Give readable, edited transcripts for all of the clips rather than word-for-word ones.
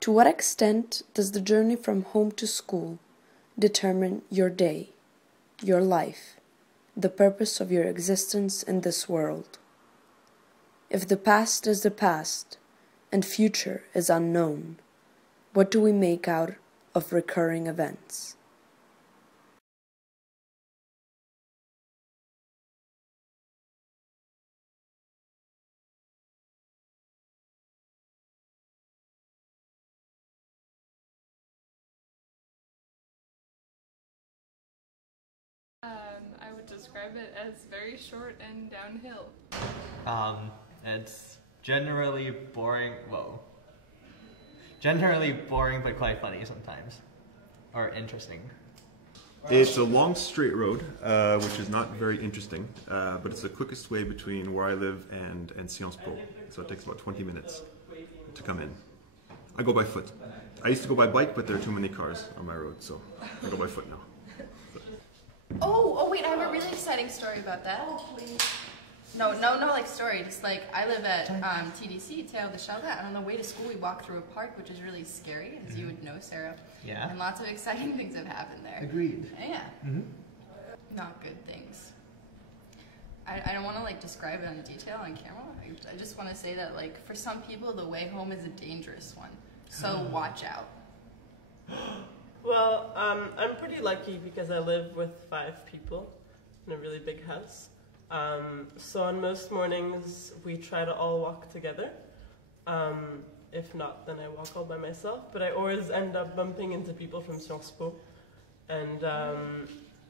To what extent does the journey from home to school determine your day, your life, the purpose of your existence in this world? If the past is the past and future is unknown, what do we make out of recurring events? I would describe it as very short and downhill. It's generally boring, generally boring but quite funny sometimes, or interesting. It's a long straight road, which is not very interesting, but it's the quickest way between where I live and Sciences Po, so it takes about 20 minutes to come in. I go by foot. I used to go by bike, but there are too many cars on my road, so I go by foot now. Oh wait, I have a really exciting story about that. Oh, please. No, like story, just like, I live at TDC, Terre de Chalda, and on the way to school we walk through a park, which is really scary, as you would know, Sarah. Yeah. And lots of exciting things have happened there. Agreed. Yeah. Not good things. I don't want to like describe it in detail on camera. I just want to say that like for some people the way home is a dangerous one. So watch out. Well, I'm pretty lucky because I live with 5 people in a really big house. So on most mornings we try to all walk together. If not, then I walk all by myself. But I always end up bumping into people from Sciences Po. And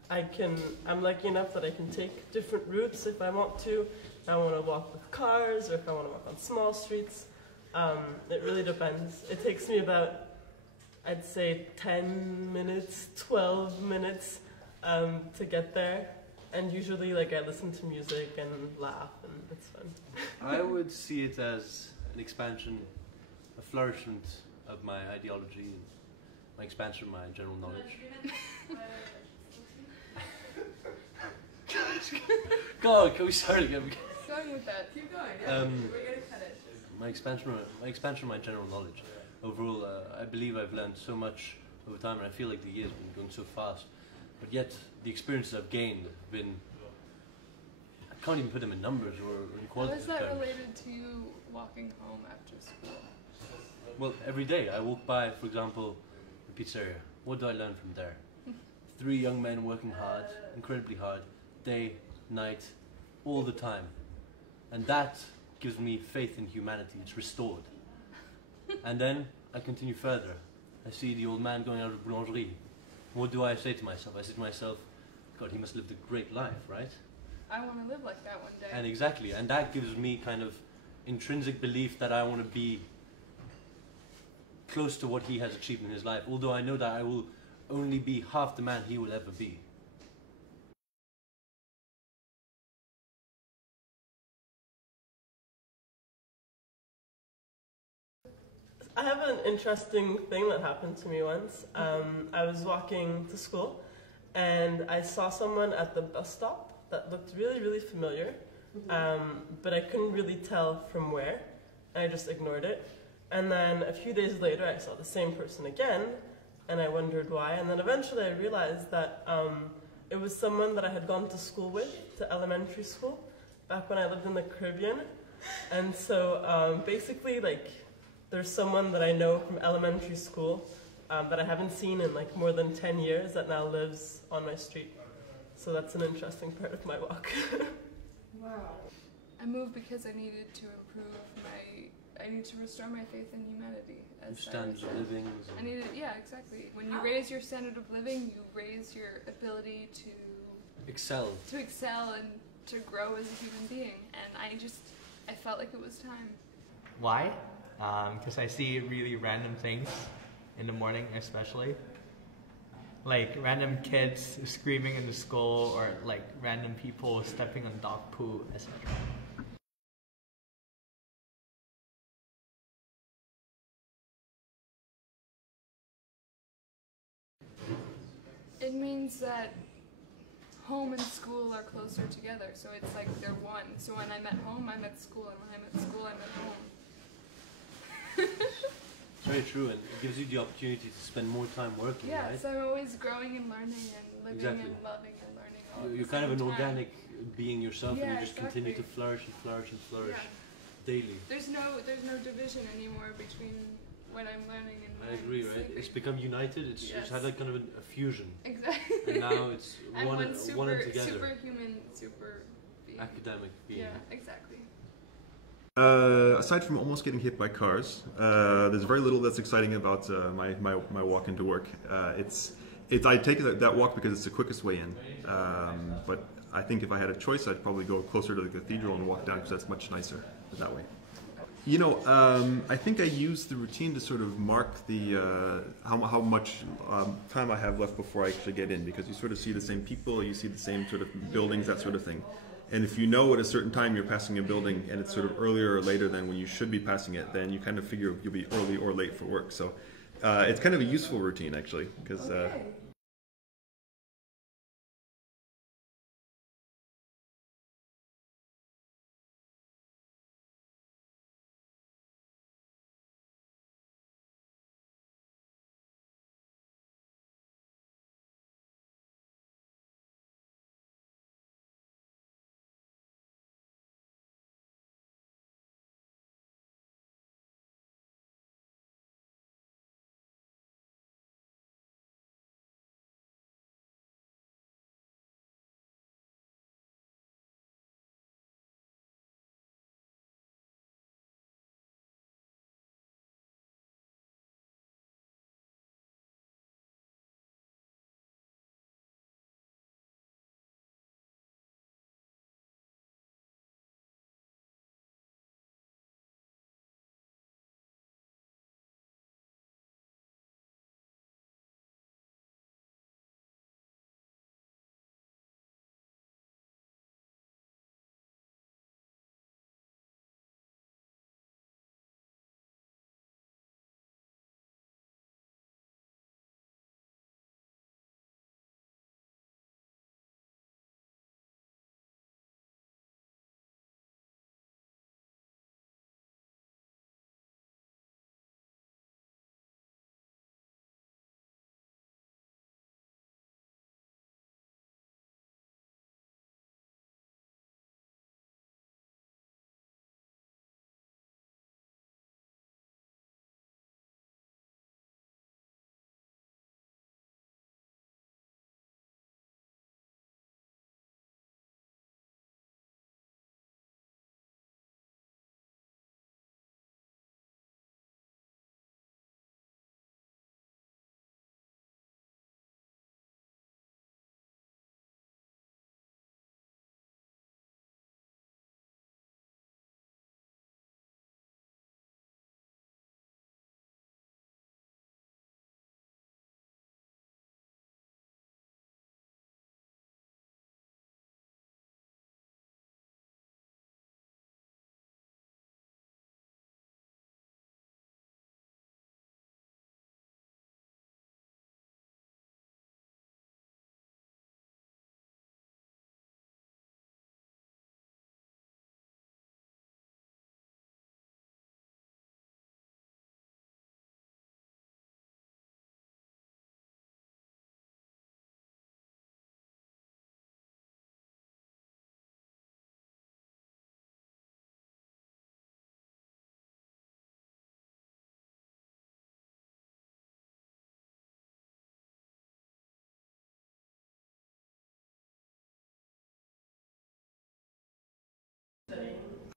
I'm lucky enough that I can take different routes if I want to. I want to walk with cars or if I want to walk on small streets. It really depends. It takes me about, I'd say 10 minutes, 12 minutes to get there. And usually like I listen to music and laugh and it's fun. I would see it as an expansion, a flourishment of my ideology and my expansion of my general knowledge. God, can we start again? Keep going with that. Keep going. Yeah. We're gonna cut it. My expansion of my general knowledge. Overall, I believe I've learned so much over time, and I feel like the year's been going so fast. But yet, the experiences I've gained have been, I can't even put them in numbers or in quality. How is that related to you walking home after school? Well, every day I walk by, for example, the pizzeria. What do I learn from there? 3 young men working hard, incredibly hard, day, night, all the time. And that gives me faith in humanity. It's restored. And then I continue further. I see the old man going out of the boulangerie. What do I say to myself? I say to myself, God, he must have lived a great life, right? I want to live like that one day. And exactly, and that gives me kind of intrinsic belief that I want to be close to what he has achieved in his life, although I know that I will only be half the man he will ever be. I have an interesting thing that happened to me once. I was walking to school and I saw someone at the bus stop that looked really, really familiar, but I couldn't really tell from where. I just ignored it. And then a few days later I saw the same person again and I wondered why. And then eventually I realized that it was someone that I had gone to school with, to elementary school, back when I lived in the Caribbean. And so basically like, there's someone that I know from elementary school that I haven't seen in like more than 10 years that now lives on my street. So that's an interesting part of my walk. Wow. I moved because I needed to improve I need to restore my faith in humanity. As Standards of living. Yeah, exactly. When you raise your standard of living, you raise your ability to excel. To excel and to grow as a human being. And I felt like it was time. Why? Because I see really random things in the morning, especially. Like random kids screaming in the school, or like random people stepping on dog poo, etc. It means that home and school are closer together, so it's like they're one. So when I'm at home, I'm at school, and when I'm at school, I'm at home. very true, and it gives you the opportunity to spend more time working, Yeah, right? so I'm always growing and learning and living Exactly. and loving and learning all at You're the kind of same an time. organic being yourself, and Yeah, you just continue to exactly. flourish and flourish and flourish Yeah. daily. There's no division anymore between when I'm learning and when I agree, I'm right? sleeping. It's become united. It's Yes. had like kind of a fusion, Exactly. and now it's I'm one one and super, together. superhuman, super being. Academic being. Yeah, exactly. Aside from almost getting hit by cars, there's very little that's exciting about my walk into work. I take that walk because it's the quickest way in. But I think if I had a choice, I'd probably go closer to the cathedral and walk down because that's much nicer that way. You know, I think I use the routine to sort of mark the how much time I have left before I actually get in, because you sort of see the same people, you see the same sort of buildings, that sort of thing. And if you know at a certain time you're passing a building and it's sort of earlier or later than when you should be passing it, then you kind of figure you'll be early or late for work. So it's kind of a useful routine actually, because Okay.